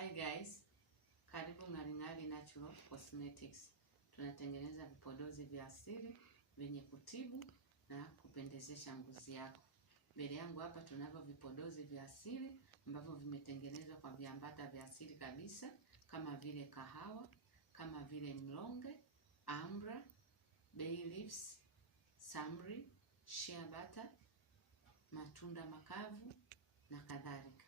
Hi guys, karibu Ng'aring'ari Natural Cosmetics. Tunatengeneza vipodozi vya asili vyenye kutibu na kupendezesha ngozi yako. Mbele yangu hapa tunavyo vipodozi vya asili ambavyo vimetengenezwa kwa viambata vya asili kabisa, kama vile kahawa, kama vile mlonge, ambra, bay leaves, samri, shea butter, matunda makavu na kadhalika.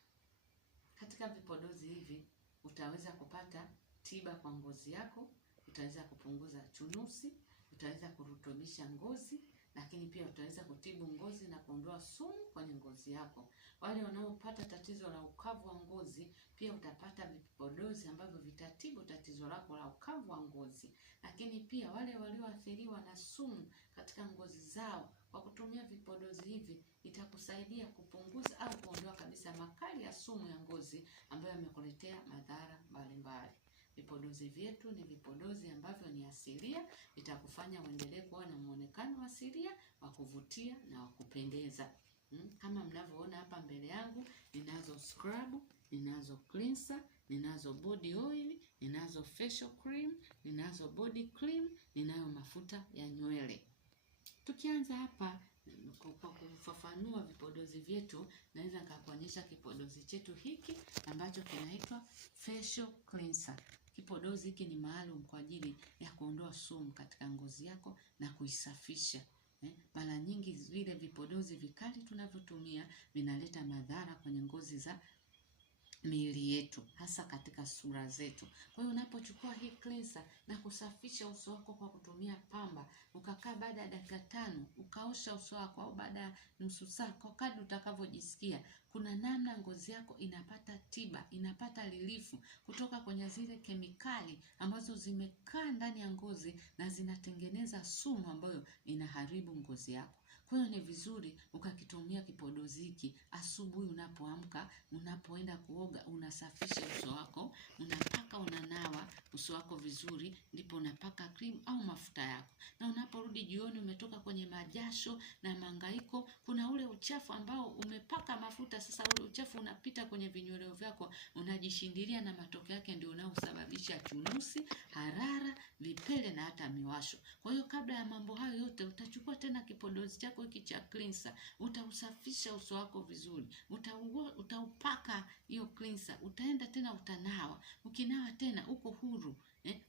Katika vipodozi hivi utaweza kupata tiba kwa ngozi yako, utaweza kupunguza chunusi, utaweza kurutubisha ngozi, lakini pia utaweza kutibu ngozi na kuondoa sumu kwenye ngozi yako. Wale wanaopata tatizo la ukavu wa ngozi, pia utapata vipodozi ambavyo vitatibu tatizo lako la ukavu wa ngozi. Lakini pia wale walioathiriwa na sumu katika ngozi zao, kwa kutumia vipodozi hivi itakusaidia kupunguza au kuondoa kabisa makali ya sumu ya ngozi ambayo yamekuletea madhara mbalimbali. Vipodozi vyetu ni vipodozi ambavyo ni asilia, vitakufanya uendelee kuwa na muonekano asilia wa kuvutia na wa kupendeza. Kama mnavyoona hapa mbele yangu, ninazo scrub, ninazo cleanser, ninazo body oil, ninazo facial cream, ninazo body cream, ninayo mafuta ya nywele. Tukianza hapa kwa kufafanua vipodozi vyetu, naweza nikakuonyesha kipodozi chetu hiki ambacho kinaitwa facial cleanser. Kipodozi hiki ni maalum kwa ajili ya kuondoa sumu katika ngozi yako na kuisafisha. Mara nyingi vile vipodozi vikali tunavyotumia vinaleta madhara kwenye ngozi za miili yetu, hasa katika sura zetu. Kwa hiyo unapochukua hii cleanser na kusafisha uso wako kwa kutumia pamba, ukakaa baada ya dakika 5 ukaosha uso wako, au baada ya nusu saa, kwa kadri utakavyojisikia, kuna namna ngozi yako inapata tiba, inapata relief kutoka kwenye zile kemikali ambazo zimekaa ndani ya ngozi na zinatengeneza sumu ambayo inaharibu ngozi yako. Kwa hiyo ni vizuri ukakitumia kipodozi hiki asubuhi unapoamka, unapoenda kuoga, unasafisha uso wako, unapaka, unanawa uso wako vizuri, ndipo unapaka cream au mafuta yako. Na unaporudi jioni umetoka kwenye majasho na mahangaiko, kuna ule uchafu ambao umepaka mafuta, sasa ule uchafu unapita kwenye vinywele vyako, unajishindilia, na matokeo yake ndio unaosababisha chunusi, harara, vipele na hata miwasho. Kwa hiyo kabla ya mambo hayo yote, utachukua tena kipodozi chako hiki cha cleanser, utausafisha uso wako vizuri, utaupaka hiyo cleanser, utaenda tena utanawa. Ukinawa tena uko huru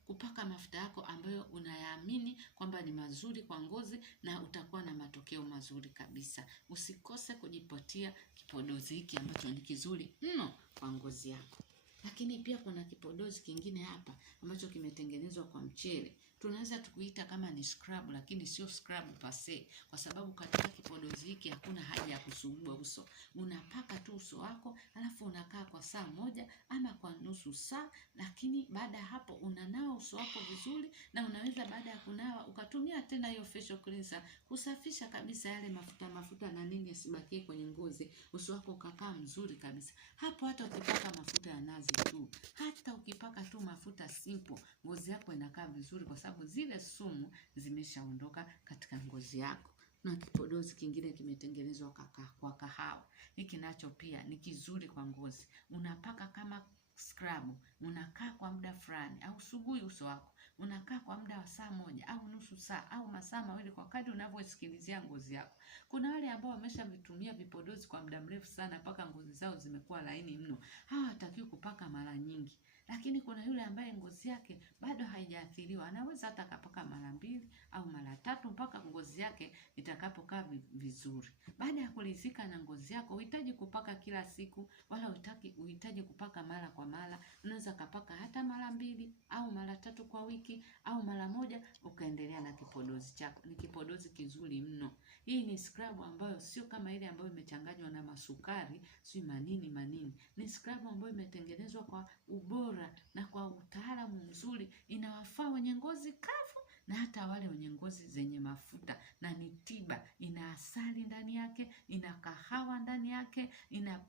kupaka mafuta yako ambayo unayaamini kwamba ni mazuri kwa ngozi, na utakuwa na matokeo mazuri kabisa. Usikose kujipatia kipodozi hiki ambacho ni kizuri mno kwa ngozi yako. Lakini pia kuna kipodozi kingine hapa ambacho kimetengenezwa kwa mchele. Tunaweza tukuita kama ni scrub, lakini sio scrub pase, kwa sababu katika kipodozi hiki hakuna haja ya kusugua uso. Unapaka tu uso wako, alafu unakaa kwa saa moja ama kwa nusu saa, lakini baada ya hapo unanawa uso wako vizuri, na unaweza baada ya kunawa ukatumia tena hiyo facial cleanser kusafisha kabisa yale mafuta na nini yasibakie kwenye ngozi, uso wako ukakaa mzuri kabisa. Hapo hata ukipaka mafuta ya nazi tu, hata ukipaka tu mafuta simple, ngozi yako inakaa vizuri kwa sababu zile sumu zimeshaondoka katika ngozi yako. Na kipodozi kingine kimetengenezwa kwa kahawa. Hiki nacho pia ni kizuri kwa ngozi. Unapaka kama scrub, unakaa kwa muda fulani, au sugui uso wako, unakaa kwa muda wa saa moja au nusu saa au masaa mawili, kwa kadri unavyosikilizia ngozi yako. Kuna wale ambao wameshavitumia vipodozi kwa muda mrefu sana mpaka ngozi zao zimekuwa laini mno, hawa hatakiwi kupaka mara nyingi. Lakini kuna yule ambaye ngozi yake bado haijaathiriwa, anaweza hata kapaka mara 2 au mara 3 mpaka ngozi yake itakapokaa vizuri. Baada ya kuridhika na ngozi yako, uhitaji kupaka kila siku, wala uhitaji kupaka mara kwa mara. Unaweza kapaka hata mara 2 au mara 3 kwa wiki, au mara 1 ukaendelea na kipodozi chako. Ni kipodozi kizuri mno. Hii ni scrub ambayo sio kama ile ambayo imechanganywa na masukari, si manini. Ni scrub ambayo imetengenezwa kwa ubora na kwa utaalamu mzuri. Inawafaa wenye ngozi kavu na hata wale wenye ngozi zenye mafuta, na ni tiba. Ina asali ndani yake, ina kahawa ndani yake, ina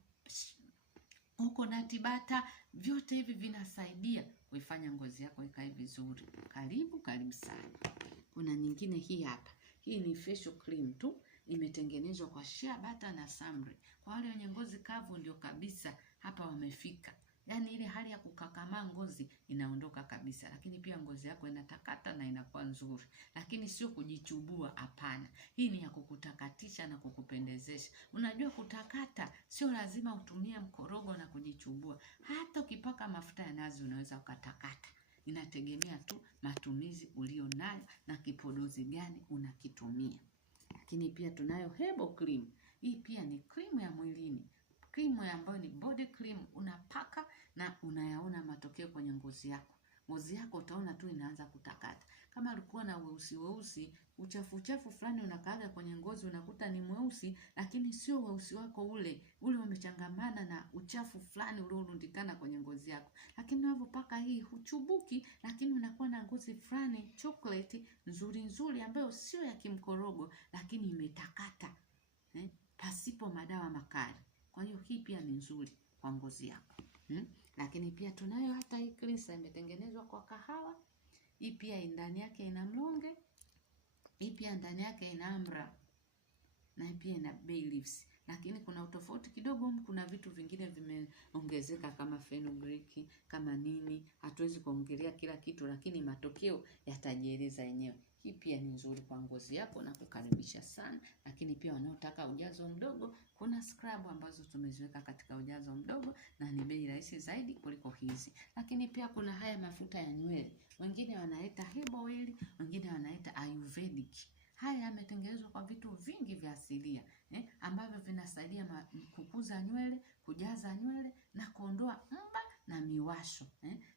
coconut butter. Vyote hivi vinasaidia kuifanya ngozi yako ikae vizuri. Karibu sana. Kuna nyingine hii hapa. Hii ni facial cream tu, imetengenezwa kwa shea butter na samri. Kwa wale wenye ngozi kavu ndio kabisa hapa wamefika. Yaani ile hali ya kukakamaa ngozi inaondoka kabisa, lakini pia ngozi yako inatakata na inakuwa nzuri. Lakini sio kujichubua, hapana. Hii ni ya kukutakatisha na kukupendezesha. Unajua kutakata sio lazima utumie mkorogo na kujichubua. Hata ukipaka mafuta ya nazi unaweza ukatakata. Inategemea tu matumizi ulio nayo na kipodozi gani unakitumia. Lakini pia tunayo Hebo Cream. Hii pia ni cream ya mwilini. Cream ambayo ni body cream, unapaka na unayaona matokeo kwenye ngozi yako. Ngozi yako utaona tu inaanza kutakata. Kama ulikuwa na weusi, uchafu fulani unakaaga kwenye ngozi, unakuta ni mweusi, lakini sio weusi wako ule umechangamana na uchafu fulani uliorundikana kwenye ngozi yako. Lakini unapopaka hii huchubuki, lakini unakuwa na ngozi fulani chocolate nzuri ambayo sio ya kimkorogo, lakini imetakata. Pasipo madawa makali. Kwa hiyo hii pia ni nzuri kwa ngozi yako. Lakini pia tunayo hata hii cleanser imetengenezwa kwa kahawa. Hii pia ndani yake ina mlonge. Hii pia ndani yake ina amra. Na pia ina bay leaves. Lakini kuna utofauti kidogo, kuna vitu vingine vimeongezeka kama fenugreek, kama nini. Hatuwezi kuongelea kila kitu, lakini matokeo yatajieleza yenyewe. Hii pia ni nzuri kwa ngozi yako na kukaribisha sana. Lakini pia wanaotaka ujazo mdogo, kuna scrub ambazo tumeziweka katika ujazo mdogo na ni bei rahisi zaidi kuliko hizi. Lakini pia kuna haya mafuta ya nywele. Wengine wanaita hebo oil, wengine wanaita ayurvedic. Haya yametengenezwa kwa vitu vingi vya asilia, ambavyo vinasaidia kukuza nywele, kujaza nywele na kuondoa mba na miwasho.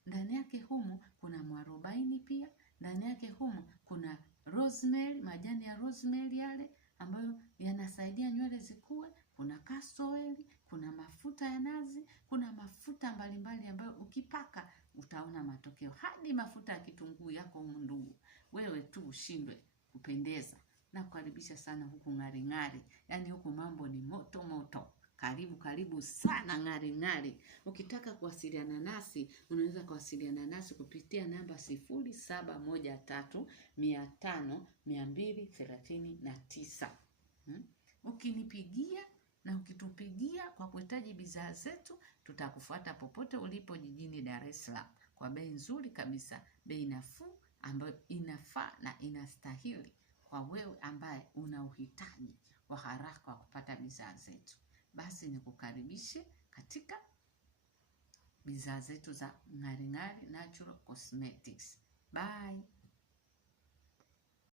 Ndani yake humu kuna mwarobaini pia. Ndani yake humu kuna rosemary, majani ya rosemary yale ambayo yanasaidia nywele zikue. Kuna castor oil, kuna mafuta ya nazi, kuna mafuta mbalimbali ambayo ukipaka utaona matokeo. Hadi mafuta ya kitunguu yako humu ndugu. Wewe tu ushindwe kupendeza. Na kukaribisha sana huku Ng'ari Ng'ari. Yaani huku mambo ni moto moto. Karibu sana Ng'ari Ng'ari. Ukitaka kuwasiliana nasi, unaweza kuwasiliana nasi kupitia namba 0713500239. Ukinipigia na ukitupigia kwa kuhitaji bidhaa zetu, tutakufuata popote ulipo jijini Dar es Salaam kwa bei nzuri kabisa, bei nafuu ambayo inafaa na inastahili kwa wewe ambaye una uhitaji wa haraka wa kupata bidhaa zetu. Basi nikukaribishe katika bidhaa zetu za Ng'ari Ng'ari Natural Cosmetics. Bye.